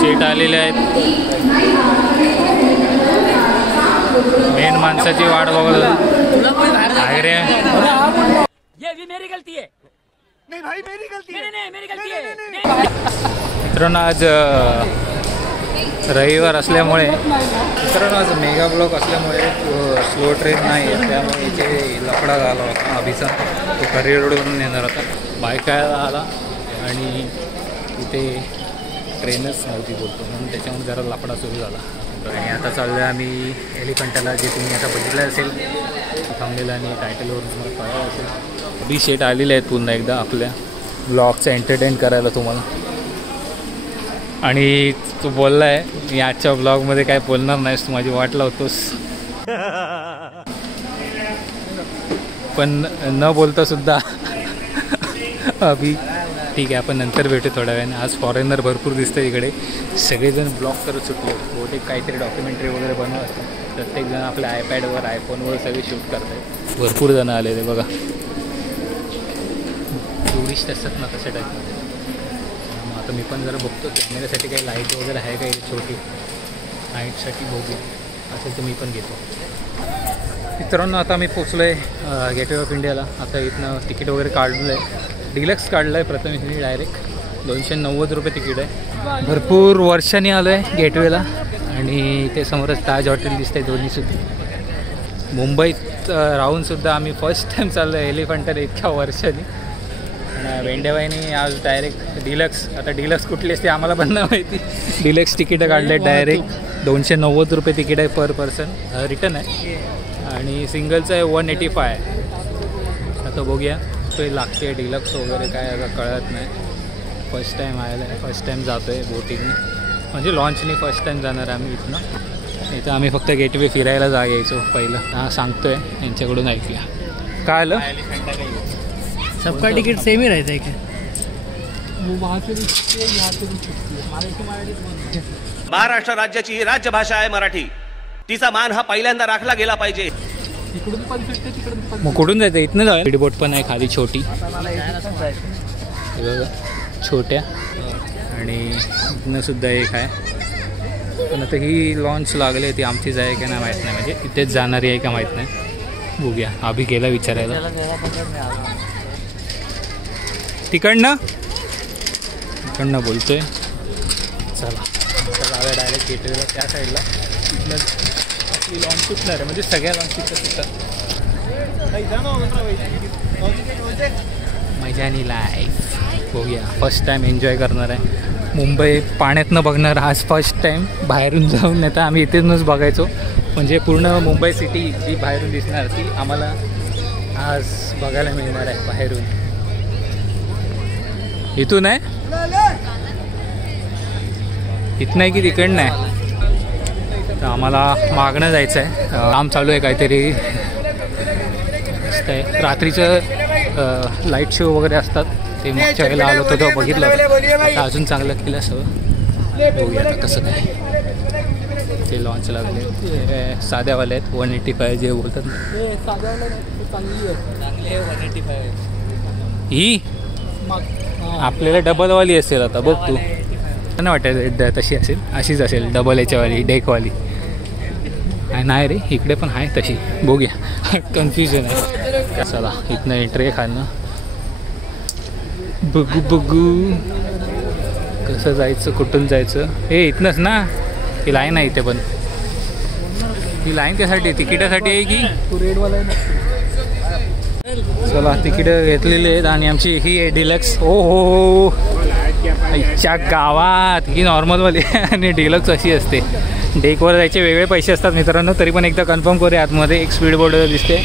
Seat आलेले आहेत. Main माणसाची वाट बघत आहे रे. मित्रांनो आज रविवार असल्यामुळे आज मेगा ब्लॉक असल्यामुळे स्लो ट्रेन नाही आहे, त्यामुळे इथे लफडा झाला होता. अभिचा तो करिअर रोडवरून येणार होता, बायकायला आला आणि इथे ट्रेनच नव्हती बोलतो, म्हणून त्याच्यामुळे जरा लफडा सुरू झाला. आणि आता चाललो आहे आम्ही एलिफंटाला, जे तुम्ही आता बघितलं असेल थांबलेलं आणि टायटलवरून तुम्हाला कळलं असेल. बी शेट आलेले आहेत पुन्हा एकदा आपल्या ब्लॉगचं एंटरटेन करायला तुम्हाला. आणि तू बोलला आहे मी आजच्या ब्लॉगमध्ये काय बोलणार नाहीस, तू माझी वाट लावतोस. पण न बोलता सुद्धा अभि ठीक आहे, आपण नंतर भेटू थोड्या वेळाने. आज फॉरेनर भरपूर दिसतं इकडे, सगळेजण ब्लॉग करत सुटले. बहुतेक काहीतरी डॉक्युमेंटरी वगैरे बनवत असतात. प्रत्येकजण आपल्या आयपॅडवर आयफोनवर सगळे शूट करत आहेत. भरपूर जण आलेले बघा, टुरिस्ट असतात ना तशा टाईपमध्ये. मग आता मी पण जरा बघतो कॅमेऱ्यासाठी काही लाईट वगैरे आहे काही छोटी, नाईटसाठी बघू असेल तर मी पण घेतो. मित्रांनो आता मी पोचलो आहे गेटवे ऑफ इंडियाला. आता इथनं तिकीट वगैरे काढलं आहे, डिलक्स काढलं आहे प्रथमेश डायरेक्ट. 290 रुपये तिकीट आहे. भरपूर वर्षांनी आलो आहे गेटवेला आणि ते समोरच ताज हॉटेल दिसतं आहे दोन्हीसुद्धा. मुंबईत राहूनसुद्धा आम्ही फर्स्ट टाईम चाललो आहे एलिफंटाला इतक्या वर्षांनी. वेंडेबाईने आज डायरेक्ट डिलक्स, आता डिलक्स कुठली असते आम्हाला पण नाही माहिती, डिलक्स तिकीटं काढले आहेत डायरेक्ट. 290 रुपये तिकीट आहे पर पर्सन, रिटर्न आहे. आणि सिंगलचं आहे 185. आता बघूया ते लागते डिलक्स वगैरे काय आता कळत नाही. फर्स्ट टाईम आयला आहे, फर्स्ट टाईम जातो आहे बोटिंगने, म्हणजे लॉन्चने फर्स्ट टाईम जाणार आम्ही इथनं. इथं आम्ही फक्त गेटवे फिरायला यायचो पहिलं. हा सांगतो आहे यांच्याकडून ऐकूया काय आलं. सबका तिकीट सेम ही रहता है क्या? महाराष्ट्र राज्याची राजभाषा आहे मराठी, तिचा मान हा पहिल्यांदा राखला गेला पाहिजे. मग कुठून जायचं? इथनं जाऊया. बोट पण आहे खाली छोटी छोट्या, आणि इथनं सुद्धा एक आहे. पण आता ही लॉन्च लागली ती आमचीच आहे का नाही माहीत नाही, म्हणजे इथेच जाणारी आहे का माहीत नाही. बघूया, अभि गेला विचारायला. तिकडनं बोलतोय. चला जाऊया डायरेक्ट गेटवेला त्या साईडला. तिथनं आपली लॉन्च सुटणार आहे, म्हणजे सगळ्या लॉन्च तिथं सुटतात. मजानी लाईफ बघूया. फर्स्ट टाईम एन्जॉय करणार आहे. मुंबई पाण्यातनं बघणार आज फर्स्ट टाईम, बाहेरून जाऊन. नाही तर आम्ही इथेच बघायचो, म्हणजे पूर्ण मुंबई सिटी जी बाहेरून दिसणार ती आम्हाला आज बघायला मिळणार आहे बाहेरून. इथून आहे, इथं नाही की तिकडनं आहे. तर आम्हाला मागणं जायचं आहे. काम चालू आहे काहीतरी, रात्रीचं लाईट शो वगैरे असतात ते. मागच्या वेळेला आलो होतो तेव्हा बघितलं, आता अजून चांगलं केलं सगळं. बघूया आता कसं काय. ते लॉन्च लागले, साध्यावाले आहेत 185 जे बोलतात. ही आपल्याला डबलवाली असेल आता बघ तू. नाही वाटत तशी असेल, अशीच असेल डबल याच्यावाली डेकवाली. नाही रे इकडे पण आहे तशी, बघूया. कन्फ्युजन आहे. चला इथनं एंट्री खालनं बघू कसं जायचं, कुठून जायचं. हे इथनंच ना, ही लाईन आहे इथे. पण ही लाईन त्यासाठी तिकिटासाठी आहे की तू रेडवाला आहे? चला तिकीटं घेतलेली आहेत आणि आमची ही आहे डिलक्स. ओ हो आईच्या गावात ही नॉर्मलवाली आणि डिलक्स अशी असते. डेकवर जायचे वेगळे पैसे असतात मित्रांनो. तरी पण एकदा कन्फर्म करूया. आतमध्ये एक स्पीड बोर्ड दिसते,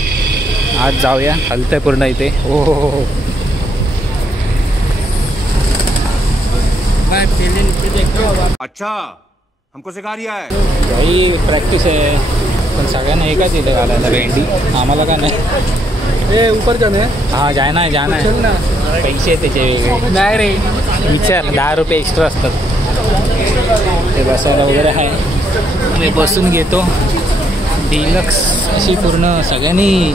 आज जाऊया. हलतंय पूर्ण इथे. ओ हो अच्छा हमको सिखा रिया है भाई, प्रॅक्टिस आहे. पण सगळ्यांना एकाच इथे घालायला भेंडी, आम्हाला का नाही. ए ऊपर जाना है. हाँ जाना है जाना चल ना. है. पैसे त्याचे वेगळे नाही रे, विचार 10 रुपये एक्स्ट्रा असतात. ते बसायला वगैरे आहे. मी बसून घेतो. डिलक्स अशी पूर्ण सगळ्यांनी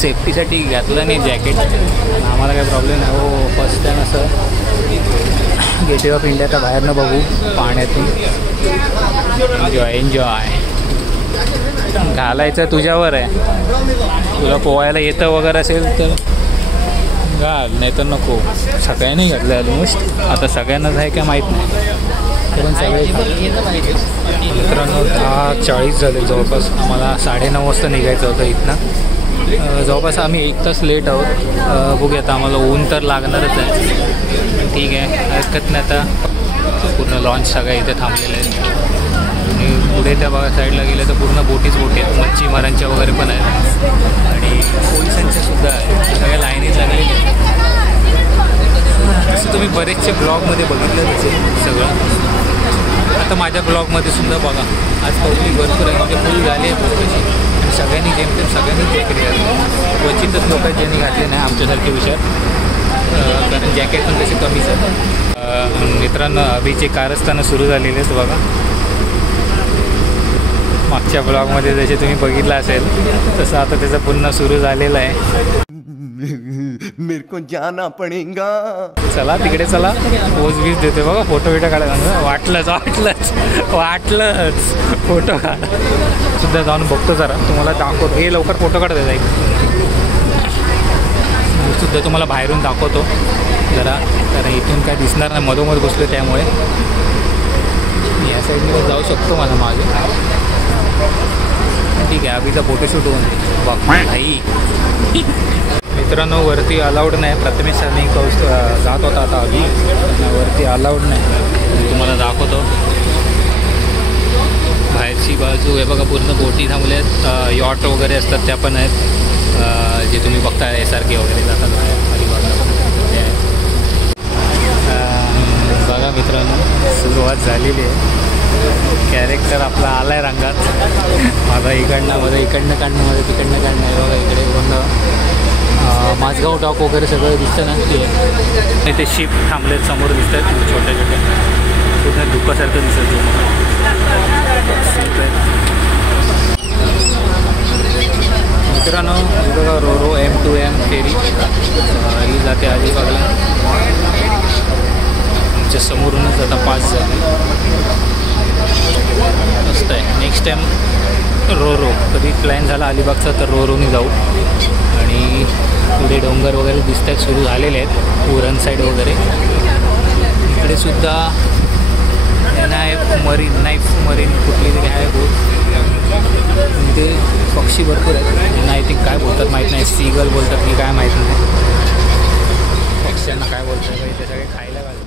सेफ्टीसाठी घातलं नाही जॅकेट, आम्हाला काही प्रॉब्लेम नाही. हो फर्स्ट टाईम असं गेटवे ऑफ इंडियाच्या बाहेरनं बघू पाण्यातून. एन्जॉय घालायचं तुझ्यावर आहे. तुला पोहायला येतं वगैरे असेल तर घाल, नाही तर नको. सगळ्यांनी घातलं ऑलमोस्ट. आता सगळ्यांनाच आहे काय माहीत नाही, पण सगळे. मित्रांनो 10:40 झाले जवळपास. आम्हाला 9:30 वाजता निघायचं होतं इथनं. जवळपास आम्ही 1 तास लेट आहोत. बघूया आम्हाला ऊन तर लागणारच आहे. ठीक आहे, हरकत नाही. आता पूर्ण लॉन्च सगळ्या इथे थांबलेले आहेत. आणि पुढे त्या साईडला गेलं तर पूर्ण बोटी आहेत. मच्छीमारांच्या वगैरे पण आहेत आणि पोलिसांच्या सुद्धा आहेत. सगळ्या लाईनीत लागलेल्या आहेत. तसं तुम्ही बरेचसे ब्लॉगमध्ये बघितलं असेल सगळं. आता माझ्या ब्लॉगमध्ये सुद्धा बघा, आज पब्लिक भरपूर आहे. म्हणजे फुल झाली आहे बोटीची. आणि सगळ्यांनी जेमतेम सगळ्यांनी जॅकेट घातली. क्वचितच लोक ज्यांनी घातले नाही आमच्यासारखे विचार, कारण जॅकेट पण तसे कमीच आहे. मित्रांनो अभिचे कारस्थानं सुरू झालेले आहेत बघा. मागच्या ब्लॉगमध्ये जसे तुम्ही बघितलं असेल तसं आता त्याचं पुन्हा सुरू झालेलं आहे. मेरे को जाना पडेगा. चला तिकडे चला, पोज बीज देते बघा. फोटो बिटो काढायला वाटलंच फोटो काढ सुद्धा. जाऊन बघतो जरा, तुम्हाला दाखवतो. हे लवकर फोटो काढत जाईल सुद्धा, तुम्हाला बाहेरून दाखवतो जरा, कारण इथून काय दिसणार नाही. मधोमध बसलो त्यामुळे या साईडने जाऊ शकतो माझा मागे. ठीक आहे, अभिचा फोटोशूट होऊन बघ भाई. मित्रांनो वरती अलाउड नाही. प्रथमेश सरने जात होता आता अभि, वरती अलाउड नाही. तुम्हाला दाखवतो बाहेरची बाजू. हे बघा पूर्ण बोटी थांबल्या आहेत. यॉट वगैरे असतात त्या पण आहेत, जे तुम्ही बघता SRK वगैरे जातात अलिबागला. बघा मित्रांनो सुरुवात झालेली आहे. कॅरेक्टर आपला आला आहे रंगात. माझा इकडनं काढणं, माझं तिकडनं काढणं आहे बघा. इकडे पूर्ण माझगाव डॉक वगैरे सगळं दिसतं ना ते. इथे शिप थांबलेत समोर दिसत आहेत छोट्या छोट्या. पूर्ण दुःखासारखं दिसत मित्रांनो. बघा रो M2M फेरी ही जाते अलिबागला. आमच्या समोरूनच आता पास झाले. मस्त आहे. नेक्स्ट टाईम रो कधी प्लॅन झाला अलिबागचा तर रोने जाऊ. आणि पुढे डोंगर वगैरे दिसत आहेत, सुरू झालेले आहेत. उरण साईड वगैरे इकडे सुद्धा नाईफ मरीन कुठली तरी आहे बोट. ते पक्षी भरपूर आहेत. आय थिंक काय बोलतात माहीत नाही, सीगल बोलतात की काय माहीत नाही. पक्ष्यांना काय बोलतात ते सगळे खायला घालतात.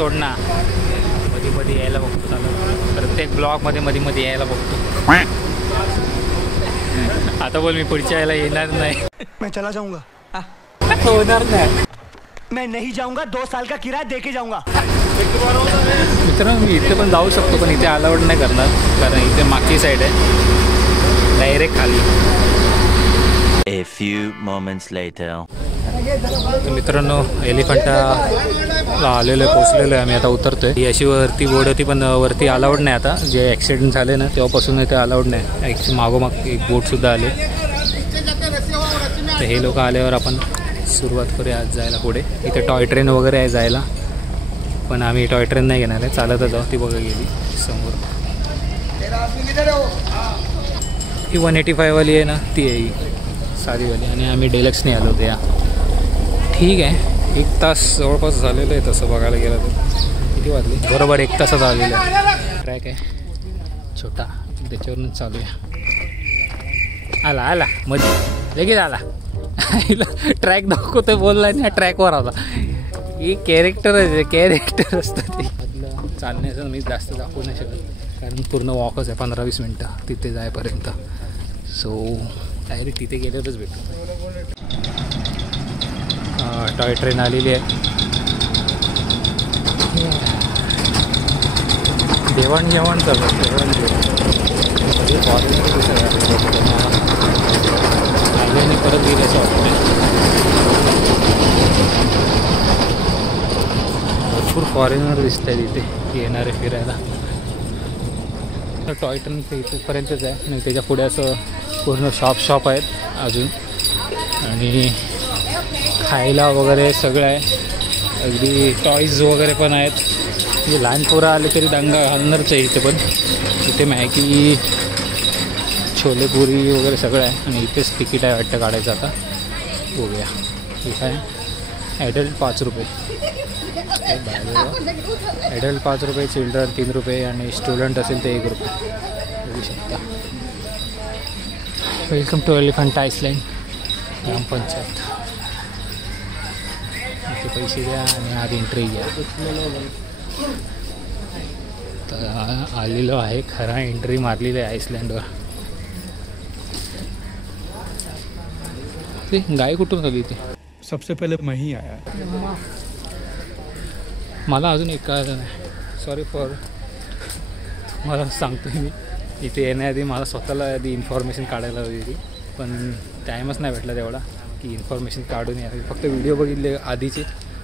सोड ना, मध्ये मध्ये यायला बघतो चालू, प्रत्येक ब्लॉगमध्ये मध्ये मध्ये यायला बघतो. आता बोल मी पुढच्या यायला येणार नाही. मैं चला जाऊंगा. होणार नाही. मैं नहीं जाऊंगा, 2 साल का किराया दे के जाऊंगा. मित्रांनो मी इथे पण जाऊ शकतो, पण इथे अलाउड नाही करणार, कारण इथे मागची साईड आहे डायरेक्ट खाली. A few moments later. तर मित्रांनो एलिफंटाला आलेलो आहे, पोचलेलो आहे आम्ही, आता उतरतोय. ही अशी वरती बोर्ड होती, पण वरती अलाउड नाही आता, जे ॲक्सिडेंट झाले ना तेव्हापासून इथे अलाउड नाही. मागोमाग एक बोटसुद्धा आले. तर हे लोक आल्यावर आपण सुरुवात करूया आज जायला पुढे. इथे टॉय ट्रेन वगैरे आहे जायला, पण आम्ही टॉय ट्रेन नाही घेणार आहे, चालतच जाऊ. ती बघा गेली समोर. ही 185 वाली आहे ना, ती आहे ही साधीवाली, आणि आम्ही डेलक्सने आलो होतो या. ठीक आहे, 1 तास जवळपास झालेलं आहे तसं बघायला गेलं तर. किती वाजले? बरोबर 1 तासात आलेलं आहे. ट्रॅक आहे छोटा, त्याच्यावरूनच चालू आहे. आला मध्ये लगेच आला. ट्रॅक दाखवतोय बोलला नाही, ट्रॅकवर आला. ही कॅरेक्टर असतं ते. चालण्याचं मी जास्त दाखवू नाही शकत, कारण पूर्ण वॉकच आहे 15-20 मिनटं तिथे जायपर्यंत. सो डायरेक्ट तिथे गेल्यावरच भेटू. टॉय ट्रेन आलेली आहे. देवाणघेवाण चालू आल्याने परत गेलं असं वाटतं. भरपूर फॉरेनर दिसत आहे तिथे येणारे फिरायला. टॉय ट्रेन इथपर्यंतच आहे, आणि त्याच्या पुढे असं पूर्ण शॉप आहेत अजून, आणि खायला वगैरे सगळं आहे. अगदी टॉईज वगैरे पण आहेत. म्हणजे लहान पोरं आले तरी दंगा घालणारच आहे इथे. पण इथे मॅगी, छोले पुरी वगैरे सगळं आहे, आणि इथेच तिकीट आहे वाटतं काढायचं. आता बघूया. ठीक आहे. ॲडल्ट 5 रुपये, ॲडल्ट 5 रुपये, चिल्ड्रन 3 रुपये, आणि स्टुडंट असेल ते 1 रुपये. बघू शकता. वेलकम टू एलिफंट आइसलँड ग्रामपंचायत. इथे पैसे द्या आणि आधी एंट्री घ्या. तर आलेलो आहे, खरा एंट्री मारलेली आहे आइसलँडवर. ते गाय कुठून आली इथे? सबसे पहले मैं ही आया. मला अजून एक कळलं नाही, सॉरी फॉर. मला सांगतोय मी, इथे येण्याआधी मला स्वतःला आधी इन्फॉर्मेशन काढायला हवी होती, पण टाईमच नाही भेटला तेवढा की इन्फॉर्मेशन काढून यावी. फक्त व्हिडिओ बघितले आधीचे,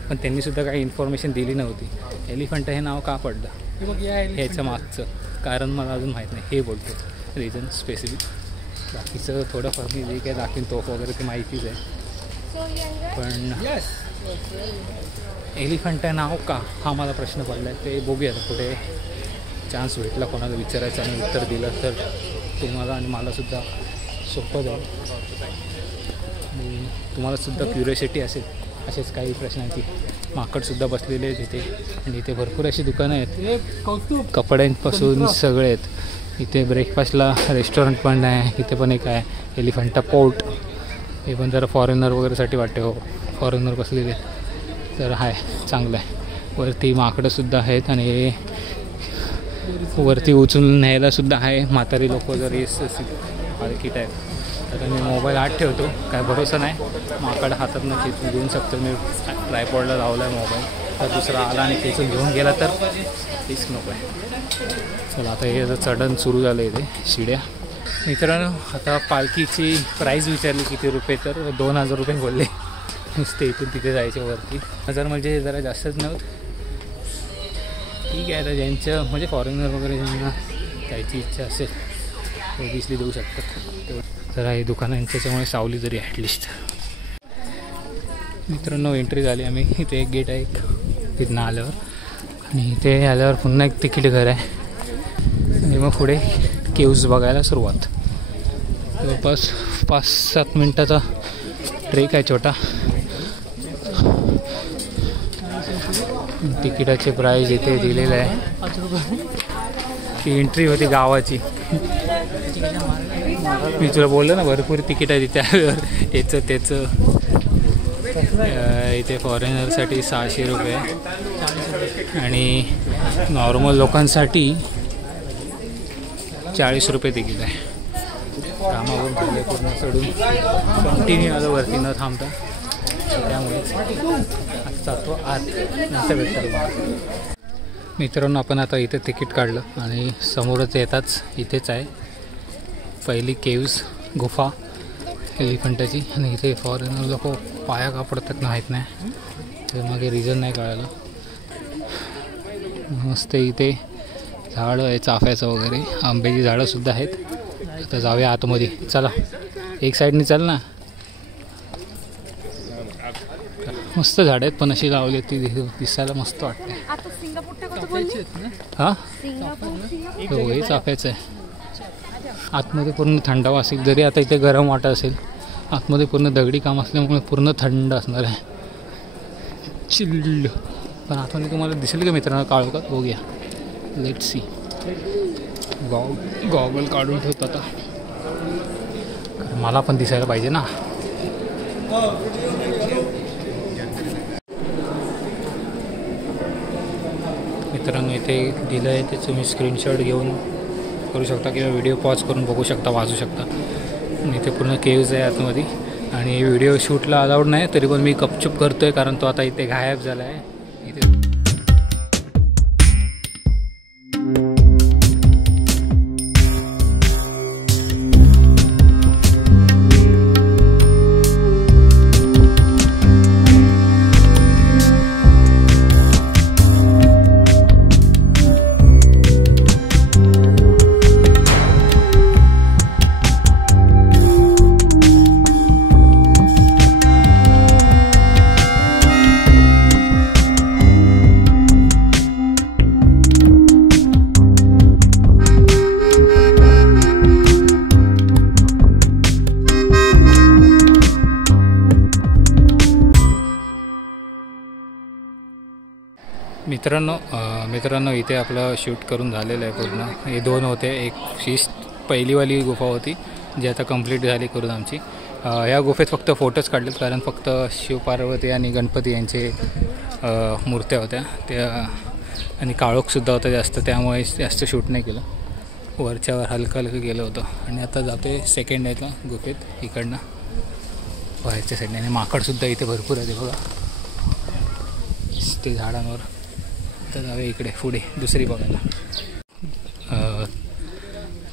पण त्यांनीसुद्धा काही इन्फॉर्मेशन दिली नव्हती. एलिफंट हे नाव का पडलं ह्याचं मागचं कारण मला अजून माहीत नाही. हे बोलतो रिझन स्पेसिफिक. बाकीचं थोडंफार मी जे काय दाखवीन तोफ वगैरे ते माहितीच आहे, पण एलिफंट नाव का हा मला प्रश्न पडला आहे. ते बघूया कुठे चान्स भेटला कोणाला विचारायचं आणि उत्तर दिलं तर तुम्हाला आणि मलासुद्धा सोपं जाईल. आणि तुम्हालासुद्धा क्युरियोसिटी असेल असेच काही प्रश्नांची. माकडसुद्धा बसलेले आहेत इथे, आणि इथे भरपूर अशी दुकानं आहेत कपड्यांपासून सगळे आहेत. इथे ब्रेकफास्टला रेस्टॉरंट पण आहे. इथे पण एक आहे एलिफंटा पोर्ट, हे पण जरा फॉरेनर वगैरेसाठी वाटते. हो, फॉरेनर बसलेले तर आहे, चांगलं आहे. वरती माकडंसुद्धा आहेत, आणि वरती उचलून न्यायलासुद्धा आहे. म्हातारी लोक जरी हलकी टाईप. आता मी मोबाईल हात ठेवतो, काय भरोसा नाही, माकड हातात खेचून घेऊन शकतो. मी ट्रायपॉडला लावला आहे मोबाईल, तर दुसरा आला आणि खेचून घेऊन गेला तर रिस्क नको आहे. चला आता हे चढण सुरू झालं इथे शिड्या. मित्रांनो आता पालखीची प्राईस विचारली किती रुपये, तर 2000 रुपये बोलले नुसते इथून तिथे जायचे. वरती 1000 म्हणजे जरा जास्तच नव्हतं. ठीक आहे, आता ज्यांचं म्हणजे फॉरेनर वगैरे ज्यांना जायची इच्छा असेल ओबियसली देऊ शकतात. तर हे दुकानं यांच्यामुळे सावली जरी ॲटलिस्ट. मित्रांनो एंट्री झाली आम्ही. इथे एक गेट आहे एक तिथनं आल्यावर, आणि इथे आल्यावर पुन्हा एक तिकीट घर आहे, आणि मग पुढे केव्ज बघायला सुरुवात. जवळपास 5-7 मिनटाचा ट्रेक आहे छोटा. तिकिटाचे प्राईज इथे दिलेलं आहे. ती एंट्री होती गावाची. मी तुला बोललो ना भरपूर तिकीट आहे तिथे याचं त्याचं. इथे फॉरेनरसाठी 600 रुपये आणि नॉर्मल लोकांसाठी 40 रुपये तिकीट आहे. कामावरून झाले पूर्ण सोडून कंटिन्यू आलं वरती न थांबता, त्यामुळे जातो आत, नंतर भेटतो तुम्हाला. मित्रांनो, आपण आता इथे तिकीट काढलं आणि समोरच येताच इथेच आहे पहिली केव्ज गुफा एलिफंटाची. आणि इथे फॉरेनर लोक पाया का पडतात माहीत नाही, तर मागे रिझन नाही कळालं. मस्त इथे झाडं आहे चाफ्याचं वगैरे, आंब्याची झाडंसुद्धा आहेत. आता जाऊया आतमध्ये, चला एक साईडने चल ना. मस्त झाडं आहेत पण अशी लावली ती दिसायला मस्त वाटते. हां हो, हे चाफ्याचं आहे. आतमध्ये पूर्ण थंडावा असेल, जरी आता इथे गरम वाटत असेल, आतमध्ये पूर्ण दगडी काम असल्यामुळे पूर्ण थंड असणार आहे, चिल्ड. पण आतमध्ये तुम्हाला दिसेल का मित्रांनो काळोखात? बघूया, लेट सी. गॉगल काढून ठेवतो आता, मला पण दिसायला पाहिजे ना. मित्रांनो, इथे दिलं आहे ते तुम्ही स्क्रीनशॉट घेऊन करू शकता किंवा व्हिडिओ पॉज करून बघू शकता, वाचू शकता. आणि इथे पूर्ण केव्ज आहे आतमध्ये. आणि व्हिडिओ शूटला अलाउड नाही, तरी पण मी गपचूप करतो आहे कारण तो आता इथे गायब झाला आहे. इथे मित्रांनो इथे आपलं शूट करून झालेलं आहे पूर्ण. हे 2 होते, एक पहिलीवाली गुफा होती जी आता कंप्लीट झाली करून आमची. या गुफेत फक्त फोटोज काढलेत कारण फक्त शिवपार्वती आणि गणपती यांचे मूर्त्या होत्या त्या, आणि काळोखसुद्धा होता जास्त, त्यामुळे जास्त शूट नाही केलं. वरच्यावर हलकं गेलं होतं. आणि आता जाते सेकंड यायला गुफेत इकडनं बाहेरच्या साईडने. आणि माकडसुद्धा इथे भरपूर आहे, बघा ते झाडांवर. तर जाऊया इकडे पुढे दुसरी बघायला.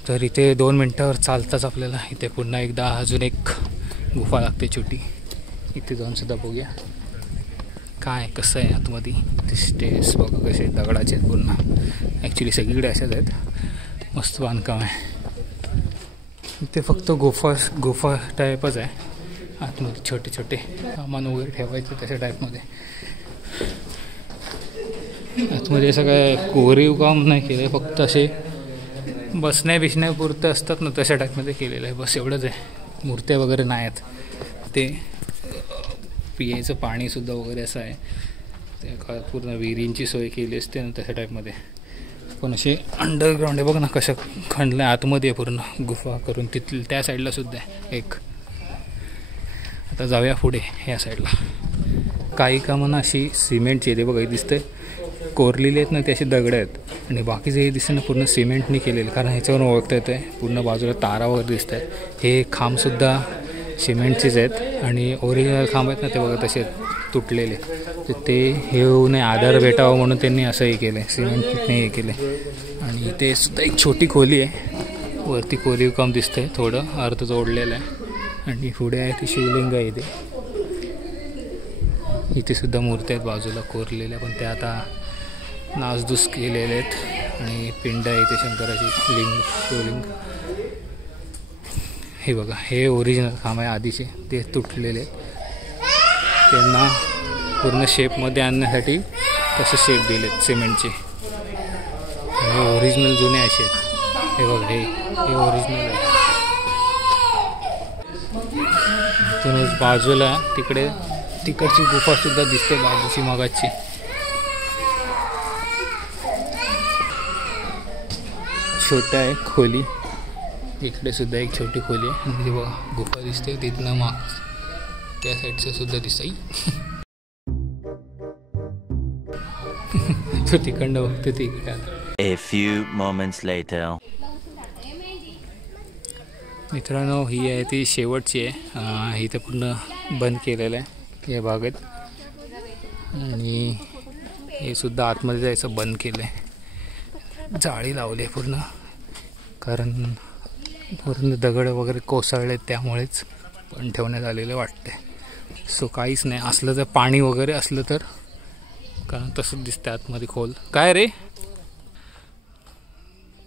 तर इथे 2 मिनटावर चालताच आपल्याला इथे पुन्हा एकदा अजून एक गुफा लागते छोटी. इथे जाऊनसुद्धा बघूया काय कसं आहे आतमध्ये. ते स्टेज बघा कसे दगडाचे आहेत पूर्ण, ॲक्च्युली सगळीकडे अशाच आहेत. मस्त बांधकाम आहे. इथे फक्त गुफा टाईपच आहे, आतमध्ये छोटे छोटे सामान वगैरे ठेवायचे तशा टाईपमध्ये. आतमध्ये असं काय कोरीव काम नाही केलं आहे, फक्त असे बसण्यापुरतं असतात ना तशा टाईपमध्ये केलेलं आहे, बस एवढंच आहे. मूर्त्या वगैरे नाही आहेत. ते पियाचं पाणीसुद्धा वगैरे असं आहे, ते पूर्ण विहिरींची सोय केली असते ना तशा टाईपमध्ये. पण असे अंडरग्राऊंड आहे, बघ ना कसं खणलं आतमध्ये आहे पूर्ण गुफा करून. तिथलं त्या साईडलासुद्धा आहे एक. आता जाऊया पुढे ह्या साईडला. काही कामांना अशी सिमेंटची आहे, ते बघा दिसतंय कोरलेली आहेत ना, ते असे दगड आहेत. आणि बाकीचं हे दिसतं ना पूर्ण सिमेंटनी केलेलं, कारण ह्याच्यावरून ओळखता येतं आहे. पूर्ण बाजूला तारा वगैरे दिसत आहे. हे खांबसुद्धा सिमेंटचेच आहेत आणि ओरिजिनल खांब आहेत ना ते बघा तसे तुटलेले. तर ते हे होऊ नये, आधार भेटावं म्हणून त्यांनी असं हे केलं आहे, सिमेंटने हे केलं आहे. आणि इथे सुद्धा एक छोटी खोली आहे, वरती कोरीव काम दिसतं आहे, थोडं अर्ध जोडलेलं आहे. आणि पुढे आहे ती शिवलिंग आहे इथे. इथे सुद्धा मूर्त्या आहेत बाजूला कोरलेल्या, पण त्या आता नासधूस केलेले आहेत. आणि पिंड आहे इथे शंकराची शिवलिंग. हे बघा हे ओरिजिनल खांब आहे आधीचे, ते तुटलेले आहेत. त्यांना पूर्ण शेपमध्ये आणण्यासाठी तसे शेप दिलेत सिमेंटचे. हे ओरिजिनल जुने असे आहेत. हे बघा हे ओरिजिनल आहे. इथूनच बाजूला तिकडची गुफासुद्धा दिसते बाजूची मगाची. छोटा आहे खोली, इकडे सुद्धा एक छोटी खोली आहे. म्हणजे बघा गुफा दिसते, तिथनं त्या साईडचं सुद्धा दिसाई. तो तिकडनं बघतो तिकडे आता. A few moments later. मित्रांनो ही आहे ती शेवटची आहे. ही तर पूर्ण बंद केलेलं आहे या बागेत, आणि हे सुद्धा आतमध्ये जायचं बंद केलं आहे. जाळी लावली आहे पूर्ण, कारण पूर्ण दगड वगैरे कोसळले त्यामुळेच पण ठेवण्यात आलेलं वाटते. सो काहीच नाही. असलं तर पाणी वगैरे असलं तर, कारण तसंच दिसतं आतमध्ये खोल. काय रे,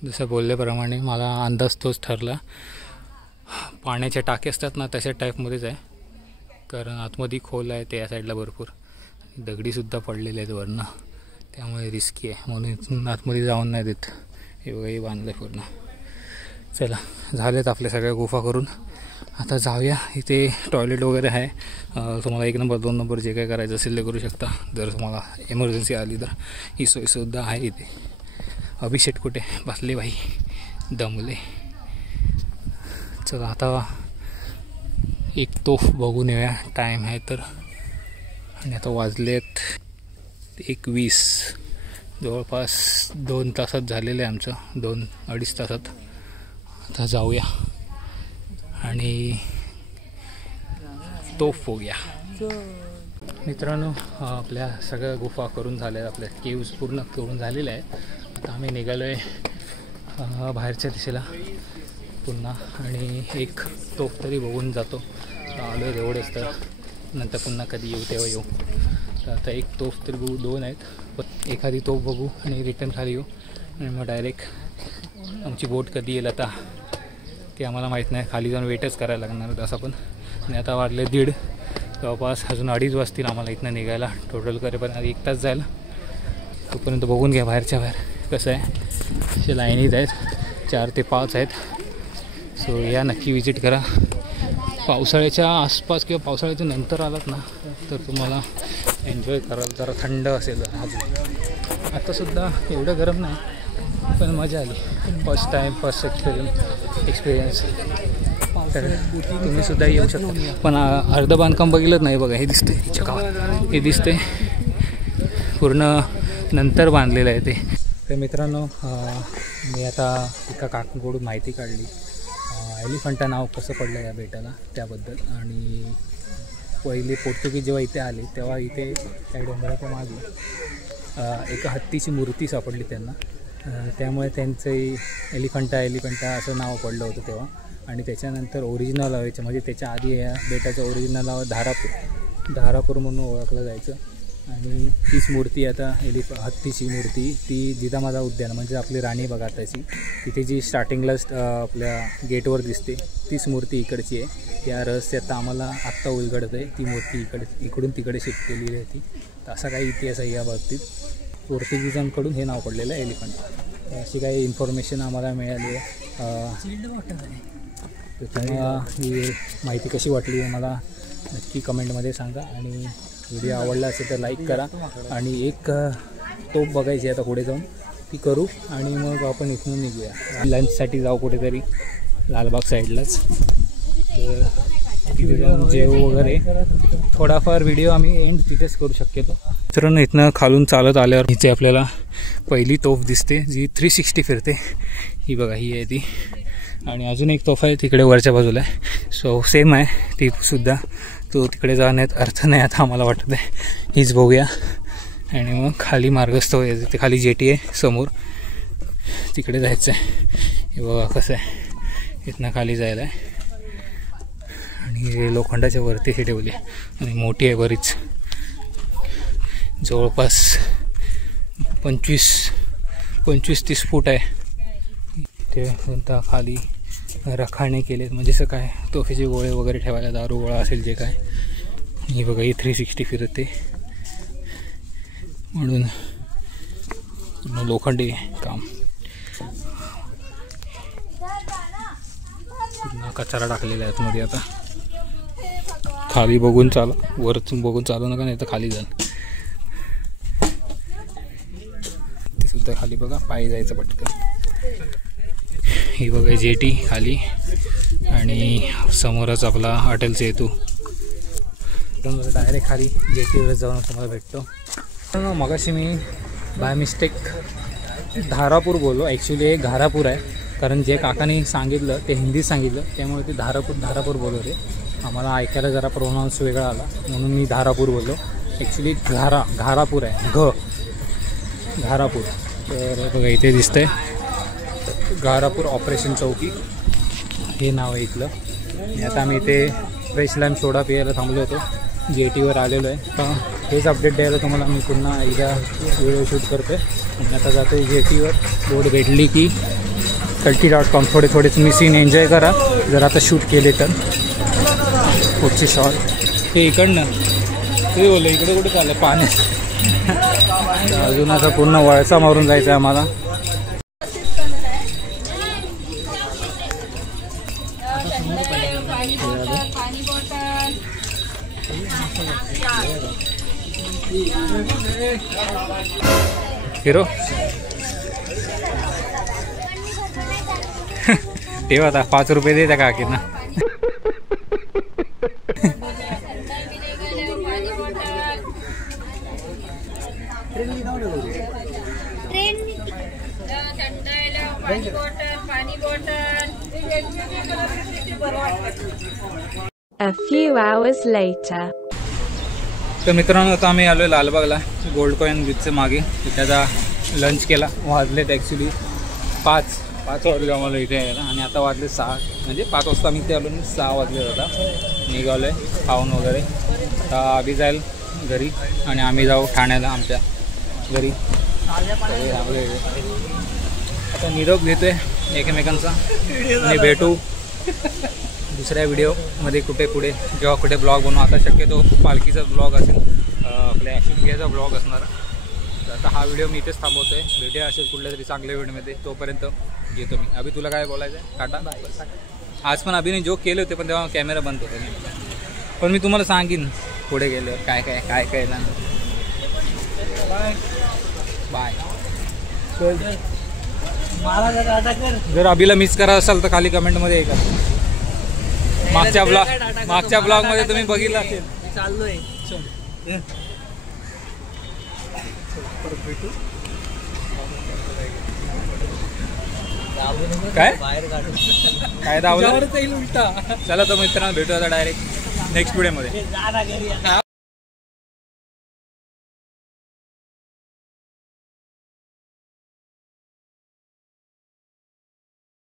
जसं बोलल्याप्रमाणे मला अंदाज तोच ठरला. पाण्याच्या टाके असतात ना तशा टाईपमध्येच आहे, कारण आतमध्ये खोल आहे त्या साईडला भरपूर. दगडीसुद्धा पडलेले आहेत वरनं, त्यामुळे रिस्की आहे, म्हणून इथून आतमध्ये जाऊन नाही देत. हे बघा हे बांधलं आहे पूर्ण. चला झालेत आपल्या सगळ्या गुफा करून, आता जाऊया. इथे टॉयलेट वगैरे आहे. तुम्हाला 1 नंबर 2 नंबर जे काय करायचं असेल ते करू शकता, जर तुम्हाला इमर्जन्सी आली तर. ही सोयीसुद्धा आहे इथे. अभिषेक कुठे बसले भाई, दमले. चला आता एक तोफ बघून येऊया, टाईम आहे तर. आणि आता वाजलेत 1:20, जवळपास 2 तासात झालेलं आहे आमचं, 2-2.5 तासात. आता जाऊया आणि तोफ बघूया. मित्रांनो आपल्या सगळ्या गुफा करून झाल्या, आपल्या केव्ज पूर्ण करून झालेल्या आहेत. आता आम्ही निघालो आहे बाहेरच्या दिशेला पुन्हा, आणि एक तोफ तरी बघून जातो. आलो आहे एवढेच, तर नंतर पुन्हा कधी येऊ तेव्हा येऊ. तर आता एक तोफ तरी बघू, 2 आहेत, पण एखादी तोफ बघू आणि रिटर्न खाली येऊ. आणि मग डायरेक्ट आमची बोट कधी येईल आता ते आम्हाला माहीत नाही. खाली जाऊन वेटच करायला लागणार तसं पण. आणि आता वाजले 1:30, जवळपास अजून 2:30 वाजतील आम्हाला इथनं निघायला. टोटल करेपर्यंत 1 तास जायला. तोपर्यंत बघून घ्या बाहेरच्या बाहेर कसं आहे. असे लाईनीत आहेत, 4 ते 5 आहेत. सो या नक्की विजिट करा. पावसाळ्याच्या आसपास किंवा पावसाळ्याच्या नंतर आलात ना तर तुम्हाला एन्जॉय करायला जरा थंड असेल अजून. आत्तासुद्धा एवढं गरम नाही, पण मजा आली. First time, first experience. तर तुम्हीसुद्धा येऊ शकता. पण अर्ध बांधकाम बघितलं नाही. बघा हे दिसते, हे दिसते पूर्ण नंतर बांधलेलं आहे ते. तर मित्रांनो मी आता एका काकांकडून माहिती काढली एलिफंटा नाव कसं पडलं या बेटाला त्याबद्दल. आणि पहिले पोर्तुगीज जेव्हा इथे आले तेव्हा इथे त्या डोंगराच्या मागे एका हत्तीची मूर्ती सापडली त्यांना, त्यामुळे त्यांचं एलिफंटा असं नाव पडलं होतं तेव्हा. आणि त्याच्यानंतर ओरिजिनल व्हायचं, म्हणजे त्याच्या आधी या बेटाचं ओरिजिनल नाव धारापूर म्हणून ओळखलं जायचं. आणि तीच मूर्ती आता हत्तीची मूर्ती ती जिजामाता उद्यान, म्हणजे आपली राणी बघा त्याची, तिथे जी स्टार्टिंगलाच आपल्या गेटवर दिसते तीच मूर्ती इकडची आहे. त्या रहस्य आता आम्हाला आत्ता उलगडतं आहे. ती मूर्ती इकडून तिकडे शिफ्ट केलेली होती. तर असा काही इतिहास आहे या बाबतीत. पोर्तुगीजांकडून हे नाव पडलेलं आहे एलिफंटा. अशी काही इन्फॉर्मेशन आम्हाला मिळाली आहे. तर तुम्हाला ही माहिती कशी वाटली आहे मला नक्की कमेंटमध्ये सांगा. आणि व्हिडिओ आवडला असेल तर लाईक करा. आणि एक तोफ बघायची आता पुढे जाऊन, ती करू आणि मग आपण इथून निघूया. लंचसाठी जाऊ कुठेतरी लालबाग साईडलाच. तर तिथे जाऊन जेव वगैरे थोडाफार व्हिडिओ आम्ही एंड तिथेच करू शक्यतो. मित्रांनो इथनं खालून चालत आल्यावर इथे आपल्याला पहिली तोफ दिसते जी 360 फिरते. ही बघा ही आहे ती. आणि अजून एक तोफ आहे तिकडे वरच्या बाजूला आहे. सो सेम आहे ती सुद्धा. तो तिकडे जाण्यात अर्थ नाही आता आम्हाला वाटत आहे. हीच बघूया आणि मग खाली मार्गस्थ व्हायचं. तिथे खाली जेटी आहे समोर, तिकडे जायचं आहे. हे बघा कसं आहे, इथनं खाली जायला आहे. आणि लोखंडाच्या वरती हे ठेवली आणि मोठी आहे बरीच, जवळपास 25-30 फूट आहे. ते कोणता खाली रखाणे केलेत, म्हणजे असं काय तोफेचे गोळे वगैरे ठेवायला, दारू गोळा असेल जे काय. ही बघा ही 360 फिरते म्हणून लोखंडी काम. पूर्ण कचरा टाकलेला आहे आतमध्ये. आता खाली बघून चाला, वरतून बघून चालू नका नाही तर खाली जाल. ते सुद्धा खाली बघा, पायी जायचं पटकन. ही बघा जेटी खाली आणि समोरच आपला हॉटेल सेतू. इथून डायरेक्ट खाली जेटीवर जाऊन तुम्हाला भेटतो. मगाशी मी बाय मिस्टेक धारापूर बोललो, ॲक्च्युली हे घारापूर आहे. कारण जे काकाने सांगितलं ते हिंदीत सांगितलं, त्यामुळे ते धारापूर बोलवते. आम्हाला ऐकायला जरा प्रोनाऊन्स वेगळा आला म्हणून मी धारापूर बोललो. ॲक्च्युली घारापूर आहे, घारापूर. तर बघा इथे दिसतंय घारापूर ऑपरेशन चौकी हे नाव आहे इथलं. आणि आता आम्ही इथे फ्रेश लाईम सोडा प्यायला थांबलो होतो, जेटीवर आलेलो आहे. तर हेच अपडेट द्यायला तुम्हाला मी पुन्हा एकदा व्हिडिओ शूट करतो आहे. आणि आता जातो जेटीवर. बोट भेटली की कल्टी.com थोडे तुम्ही सीन एन्जॉय करा जर आता शूट केले तर. पुढचे शॉट ते इकडनं ते बोललं इकडे कुठे चाललं पाण्यात. अजून आता पूर्ण वळसा मारून जायचं आहे आम्हाला. हिरो ठेवा आता 5 रुपये दे त्या काकींना. A few hours later. तर मित्रांनो आता आम्ही आलो आहे लालबागला गोल्ड कॉईन बीचच्या मागे. तिथे आता लंच केला. वाजलेत ॲक्च्युली 5 वाजले आम्हाला इथे यायला. आणि आता वाजले 6, म्हणजे 5 वाजता आम्ही इथे आलो आणि 6 वाजले. आता निघालो आहे खाऊन वगैरे. आता आधी जाईल घरी आणि आम्ही जाऊ ठाण्याला आमच्या घरी. आता निरोप घेतो आहे एकमेकांचा आणि भेटू दुसऱ्या व्हिडिओमध्ये कुठे जेव्हा कुठे ब्लॉग बनवू. आता शक्यतो पालखीचा ब्लॉग असेल, आपल्या ॲक्शन घ्यायचा ब्लॉग असणार. तर आता हा व्हिडिओ मी इथेच थांबवतो आहे. भेटूया असेल कुठल्या तरी चांगल्या व्हिडिओमध्ये. तोपर्यंत येतो मी. अभि तुला काय बोलायचं आहे? टाटा. आज पण अभिने जोक केले होते पण तेव्हा कॅमेरा बंद होता. पण मी तुम्हाला सांगेन पुढे गेल्यावर काय ना. बाय. जर अभिला मिस करा असाल तर खाली कमेंटमध्ये का. मागच्या ब्लॉगमध्ये तुम्ही बघितलं असेल. चाललोय काय दावलं उलटा. चला तर मित्रांनो भेटू आता डायरेक्ट नेक्स्ट व्हिडिओमध्ये.